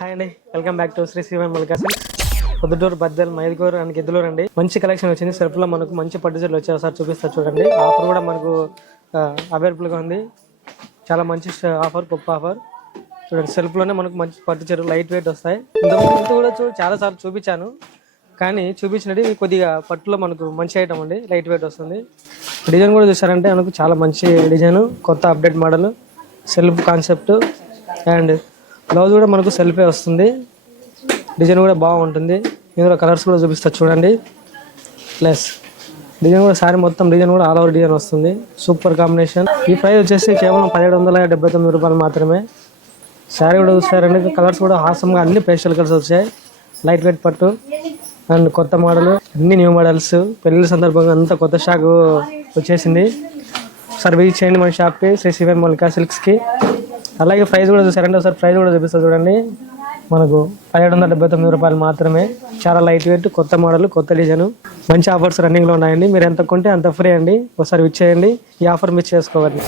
Hi అండి, welcome back to Shri Srivan Mallika silks. Proddatur, Baddal, Mydukur and Giddalur అండి. మంచి కలెక్షన్ వచ్చింది. సెల్ఫ్లో మనకు మంచి పట్టు చీరలు వచ్చాయి. ఒకసారి చూపిస్తా చూడండి. ఆఫర్ కూడా మనకు అవైలబుల్గా ఉంది. చాలా మంచి ఆఫర్, గొప్ప ఆఫర్. చూడండి, సెల్ఫ్లోనే మనకు మంచి పట్టు చీరలు లైట్ వెయిట్ వస్తాయి. ఇంతకుముందు కూడా చాలా సార్లు చూపించాను, కానీ చూపించినది కొద్దిగా పట్టులో మనకు మంచి ఐటమ్ అండి. లైట్ వెయిట్ వస్తుంది. డిజైన్ కూడా చూసారంటే మనకు చాలా మంచి డిజైన్, కొత్త update model, self concept and blouse కూడా మనకు సెల్ఫే వస్తుంది. డిజైన్ కూడా బాగుంటుంది. ఇందులో కలర్స్ కూడా చూపిస్తా చూడండి. ప్లస్ డిజైన్ కూడా సారీ మొత్తం డిజైన్ కూడా ఆల్ ఓవర్ డిజైన్ వస్తుంది. Super combination. ఈ ప్రైస్ వచ్చేసి కేవలం 1779 రూపాయలు మాత్రమే. శారీ కూడా చూస్తారండి. కలర్స్ కూడా హాసంగా అన్ని పేస్టల్ కలర్స్ వచ్చాయి. లైట్ వెయిట్ పట్టు అండ్ కొత్త మోడల్, అన్ని న్యూ మోడల్స్. పెళ్లి సందర్భంగా అంతా కొత్త స్టాక్ వచ్చేసింది. ఒకసారి విజిట్ చేయండి మన షాప్కి, శ్రీ శ్రీవన్ మల్లికా సిల్క్స్కి. అలాగే ప్రైస్ కూడా చూసారంటే ఒకసారి ప్రైస్ కూడా చూపిస్తా చూడండి. మనకు 1779 రూపాయలు మాత్రమే. చాలా లైట్ వెయిట్, కొత్త మోడల్, కొత్త డిజైన్. మంచి ఆఫర్స్ రన్నింగ్లో ఉన్నాయండి. మీరు ఎంత కొంటే అంత ఫ్రీ అండి. ఒకసారి విచ్ చేయండి. ఈ ఆఫర్ మిస్ చేసుకోవాలి.